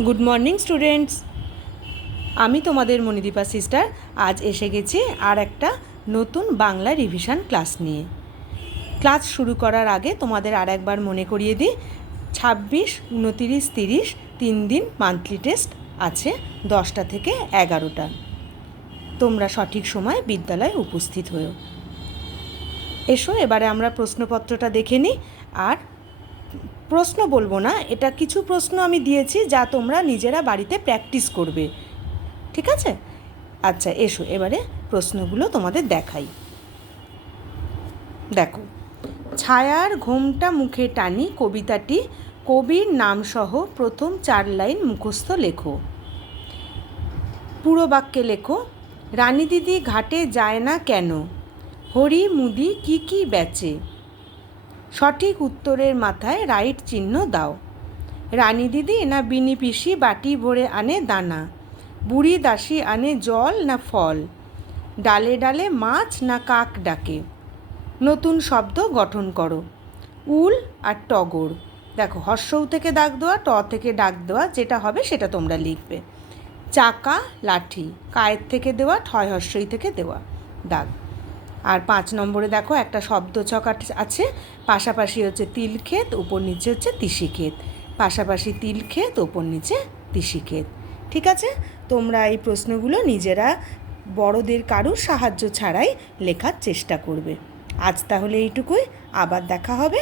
Good morning students, আমি তোমাদের Manidipa sister আজ এসে গেছি আর একটা নতুন বাংলা রিভিশন ক্লাস নিয়ে। ক্লাস শুরু করার আগে তোমাদের আর একবার মনে করিয়ে দিই, 26, 29, 30 3 দিন মান্থলি টেস্ট আছে 10টা থেকে 11টা। তোমরা সঠিক সময় বিদ্যালয়ে উপস্থিত হয়েও এসো। এবারে আমরা প্রশ্নপত্রটা দেখে নিই। আর প্রশ্ন বলবো না, এটা কিছু প্রশ্ন আমি দিয়েছি যা তোমরা নিজেরা বাড়িতে প্র্যাকটিস করবে, ঠিক আছে? আচ্ছা এসো এবারে প্রশ্নগুলো তোমাদের দেখাই। দেখো, ছায়ার ঘোমটা মুখে টানি কবিতাটি কবির নামসহ প্রথম 4 লাইন মুখস্থ লেখো। পুরো বাক্যে লেখো, রানী দিদি ঘাটে যায় না কেন, হরি মুদি কি কি বেচে। সঠিক উত্তরের মাথায় রাইট চিহ্ন দাও। রানী দিদি না বিনি পিসি বাটি ভরে আনে দানা, বুড়ি দাসী আনে জল না ফল, ডালে ডালে মাছ না কাক ডাকে। নতুন শব্দ গঠন করো। উল আর টগর। দেখো, হর্ষৌ থেকে দাগ দেওয়া, ট থেকে ডাক দেওয়া, যেটা হবে সেটা তোমরা লিখবে। চাকা লাঠি, কায়ের থেকে দেওয়া, ঠয় হর্ষই থেকে দেওয়া দাগ। আর 5 নম্বরে দেখো একটা শব্দ ছক আছে, পাশাপাশি হচ্ছে তিল ক্ষেত, উপর নিচে হচ্ছে তিসি ক্ষেত। পাশাপাশি তিল ক্ষেত, ওপর নিচে তিসি ক্ষেত। ঠিক আছে, তোমরা এই প্রশ্নগুলো নিজেরা বড়দের কারুর সাহায্য ছাড়াই লেখার চেষ্টা করবে। আজ তাহলে এইটুকুই, আবার দেখা হবে।